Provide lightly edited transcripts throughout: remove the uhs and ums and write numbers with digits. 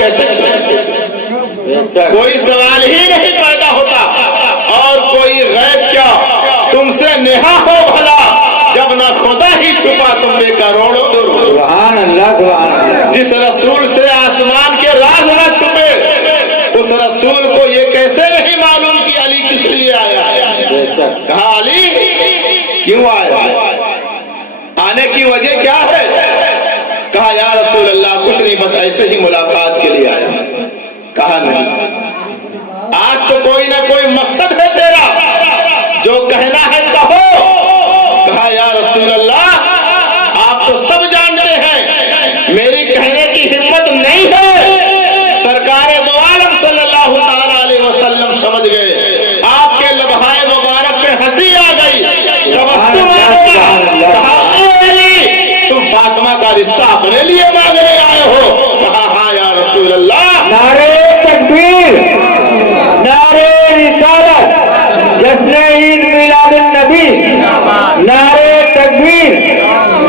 کیسے چھپاتے تھے؟ کوئی سوال ہی نہیں پیدا ہوتا، اور کوئی غیب کیا تم سے نہا ہو بھلا، جب نہ خدا ہی چھپا تم بے کروڑوں درود۔ سبحان اللہ سبحان اللہ۔ جس رسول سے آسمان کے راز نہ چھپے، اس رسول کو یہ کیسے نہیں معلوم کہ علی کس لیے آیا ہے؟ کہا علی کیوں آیا؟ آنے کی وجہ کیا ہے؟ کہا یا رسول اللہ کچھ نہیں، بس ایسے ہی ملاقات کے لیے آیا۔ کہا نہیں، آج تو کوئی نہ کوئی مقصد ہے تیرا، جو کہنا ہے کہو۔ کہا یا رسول اللہ آپ تو سب جانتے ہیں میری کہنے کی ہمت نہیں ہے، سرکار دو عالم صلی اللہ تعالی علیہ وسلم سمجھ گئے، آپ کے لبھائے مبارک پہ ہنسی آ گئی، تبسم آ گیا۔ کہا تم فاطمہ کا رشتہ اپنے لیے مانگنے آئے ہو؟ کہا ہاں یا رسول اللہ۔ نعرے تکبیر، نعرے رسالت، جشن عید میلاد النبی، نعرے تکبیر،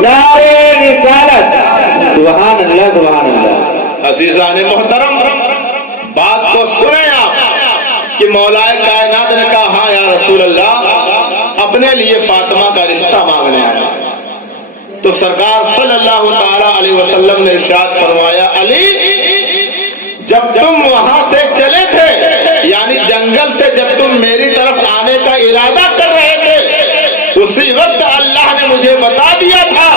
نعرے رسالت، سبحان اللہ سبحان اللہ۔ عزیزان محترم، بات کو سنیں آپ کہ مولا کائنات نے کہا ہاں یا رسول اللہ اپنے لیے فاطمہ کا رشتہ مانگنے آیا، تو سرکار صلی اللہ تعالی علیہ وسلم نے ارشاد فرمایا علی جب تم وہاں سے چلے تھے، یعنی جنگل سے جب تم میری طرف آنے کا ارادہ کر رہے تھے، اسی وقت اللہ نے مجھے بتا دیا تھا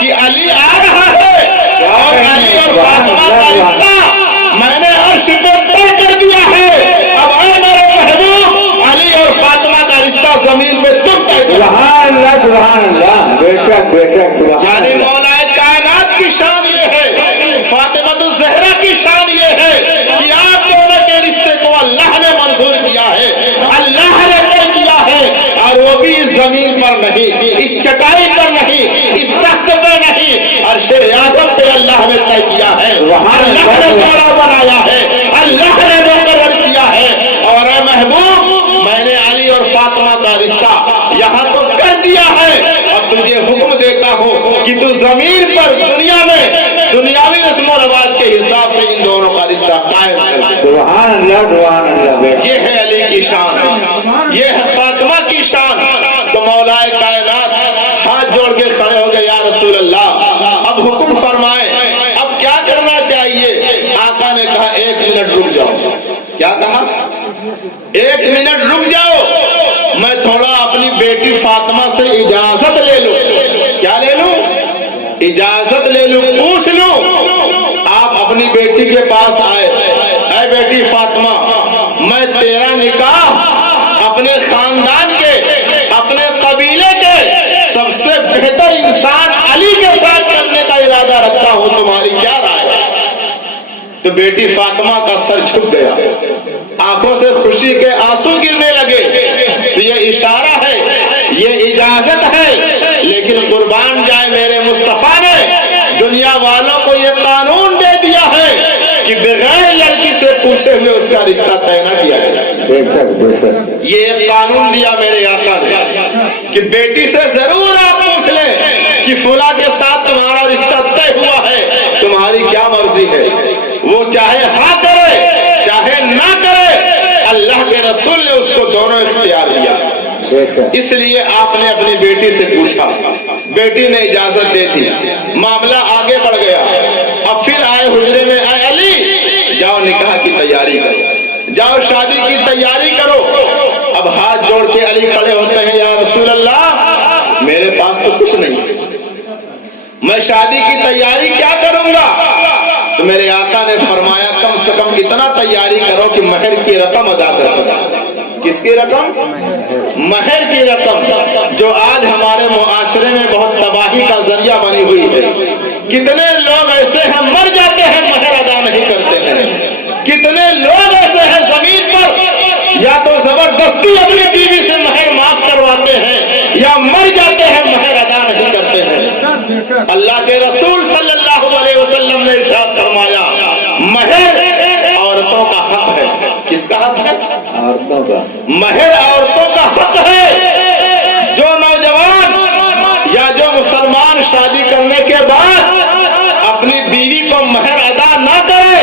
کہ علی آ رہا ہے، اور علی اور فاطمہ کا رشتہ میں نے عرش پہ طے کر دیا ہے۔ اب اے میرے محبوب، علی اور فاطمہ کا رشتہ زمین پہ تم طے کرو۔ سبحان اللہ سبحان اللہ، بے شک بے شک، سبحان یعنی اللہ۔ مولا کائنات کی شان یہ ہے، فاطمہ الزہرا کی شان یہ ہے کہ آپ دونوں کے رشتے کو اللہ نے منظور کیا ہے، اللہ نے طے کیا ہے، اور وہ بھی اس زمین پر نہیں، اس چٹائی پر نہیں، اس تخت پہ نہیں، عرش اعظم پہ اللہ نے طے کیا ہے، اللہ نے جوڑا بنایا ہے، اللہ نے مقرر کیا ہے۔ اور اے محبوب، میں نے علی اور فاطمہ کا رشتہ یہاں تو کر دیا ہے، اور تجھے حکم دیتا ہوں کہ تو زمین پر دنیا میں دنیاوی رسم و رواج کے حساب سے ان دونوں کا رشتہ قائم کر۔ سبحان اللہ سبحان اللہ، بے شک۔ یہ ہے علی کی شان، یہ ہے فاطمہ کی شان۔ تو مولا کائنات ہاتھ جوڑ کے کھڑے ہو گئے، یا رسول اللہ اب حکم فرمائیں، اب کیا کرنا چاہیے؟ آقا نے کہا 1 منٹ رک جاؤ۔ کیا کہا؟ 1 منٹ رک جاؤ، میں تھوڑا اپنی بیٹی فاطمہ سے اجازت لے لوں۔ کیا لے لوں؟ اجازت لے لوں، پوچھ لوں۔ آپ اپنی بیٹی کے پاس آئے، اے بیٹی فاطمہ، میں تیرا نکاح اپنے خاندان کے، اپنے قبیلے کے سب سے بہتر انسان علی کے ساتھ کرنے کا ارادہ رکھتا ہوں، تمہاری کیا رائے ہے؟ تو بیٹی فاطمہ کا سر جھک گیا، آنکھوں سے خوشی کے آنسو گرنے لگے۔ تو یہ اشارہ ہے، یہ اجازت ہے، لیکن قربان جائے میرے مصطفیٰ نے دنیا والوں کو یہ قانون دے دیا ہے کہ بغیر لڑکی سے پوچھے ہوئے اس کا رشتہ طے نہ کیا جائے۔ یہ ایک قانون دیا میرے آقا نے کہ بیٹی سے ضرور آپ پوچھ لیں کہ فلاں کے ساتھ تمہارا رشتہ طے ہوا ہے، تمہاری کیا مرضی ہے؟ وہ چاہے ہاں کرے چاہے نہ کرے، اللہ کے رسول نے اس کو دونوں اختیار دیا۔ اس لیے آپ نے اپنی بیٹی سے پوچھا، بیٹی نے اجازت دے دی، معاملہ آگے بڑھ گیا۔ اب پھر آئے حجرے میں، اے علی جاؤ نکاح کی تیاری کرو، جاؤ شادی کی تیاری کرو۔ اب ہاتھ جوڑ کے علی کھڑے ہوتے ہیں، یا رسول اللہ میرے پاس تو کچھ نہیں، میں شادی کی تیاری کیا کروں گا؟ تو میرے آقا نے فرمایا کم سے کم اتنا تیاری کرو کہ مہر کی رقم ادا کر سکو۔ کس کی رقم؟ مہر کی رقم، جو آج ہمارے معاشرے میں بہت تباہی کا ذریعہ بنی ہوئی ہے۔ کتنے لوگ ایسے ہیں مر جاتے ہیں مہر ادا نہیں کرتے ہیں، کتنے لوگ ایسے ہیں زمین پر یا تو زبردستی اپنی بیوی سے مہر معاف کرواتے ہیں یا مر جاتے ہیں مہر ادا نہیں کرتے ہیں۔ اللہ کے رسول صلی اللہ علیہ وسلم نے ارشاد فرمایا مہر عورتوں کا حق ہے۔ کس کا حق ہے؟ عورتوں کا۔ مہر عورتوں کا حق ہے۔ جو نوجوان یا جو مسلمان شادی کرنے کے بعد اپنی بیوی کو مہر ادا نہ کرے،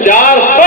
400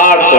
800।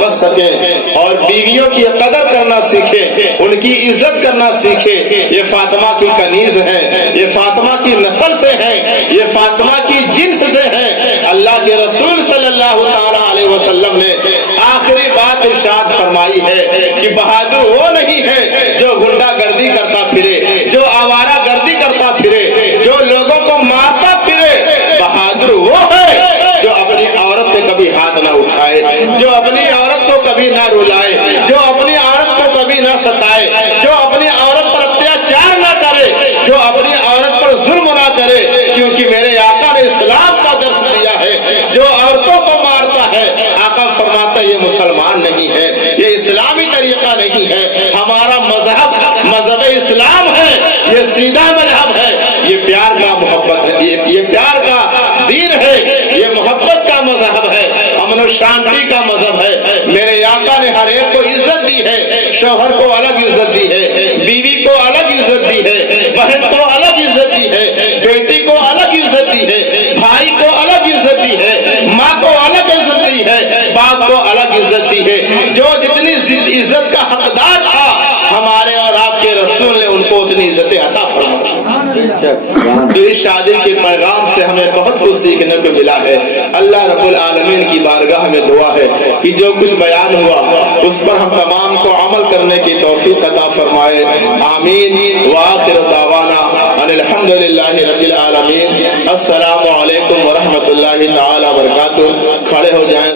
بچ سکیں اور بیویوں کی قدر کرنا سیکھیں، ان کی عزت کرنا سیکھیں۔ یہ فاطمہ کی کنیز ہے، یہ فاطمہ کی نسل سے ہے، یہ فاطمہ کی جنس سے ہے۔ اللہ کے رسول صلی اللہ تعالی علیہ وسلم نے آخری بات ارشاد فرمائی ہے کہ بہادر وہ نہیں ہے جو غنڈہ گردی کرتا پھرے، جو آوارہ گردی کرتا پھرے، جو لوگوں کو مارتا پھرے۔ بہادر وہ ہے جو اپنی عورت پہ کبھی ہاتھ نہ اٹھائے، جو اپنی عورت کو کبھی نہ رلائے، جو اپنی عورت کو کبھی نہ ستائے، جو اپنی عورت پر اتیاچار نہ کرے، جو اپنی عورت پر ظلم نہ کرے، کیونکہ میرے آقا نے اسلام کا درس دیا ہے۔ جو عورتوں کو مارتا ہے، آقا فرماتا ہے یہ مسلمان نہیں ہے، یہ اسلامی طریقہ نہیں ہے۔ ہمارا مذہب مذہب اسلام ہے، یہ سیدھا مذہب ہے، یہ پیار کا محبت ہے، یہ پیار کا دین ہے، یہ محبت کا مذہب ہے، امن و شانتی کا مذہب ہے۔ میرے آقا نے ہر ایک کو عزت دی ہے، شوہر کو الگ عزت دی ہے، بیوی کو الگ عزت دی ہے، بہن کو الگ عزت دی ہے، بیٹی کو الگ عزت دی ہے، بھائی کو الگ عزت دی ہے، ماں کو الگ عزت دی ہے، باپ کو الگ عزت دی ہے۔ جو جتنی عزت کا حقدار تھا، ہمارے اور آپ کے رسول نے ان کو اتنی عزتیں عطا فرمائی۔ تو اس شادی کے پیغام سے ہمیں بہت کچھ سیکھنے کو ملا ہے۔ اللہ رب العالمین کی بارگاہ میں دعا ہے کہ جو کچھ بیان ہوا اس پر ہم تمام کو عمل کرنے کی توفیق عطا فرمائے، آمین۔ وآخر دعوانا ان الحمدللہ رب العالمین۔ السلام علیکم ورحمۃ اللہ تعالی وبرکاتہ۔ کھڑے ہو جائیں۔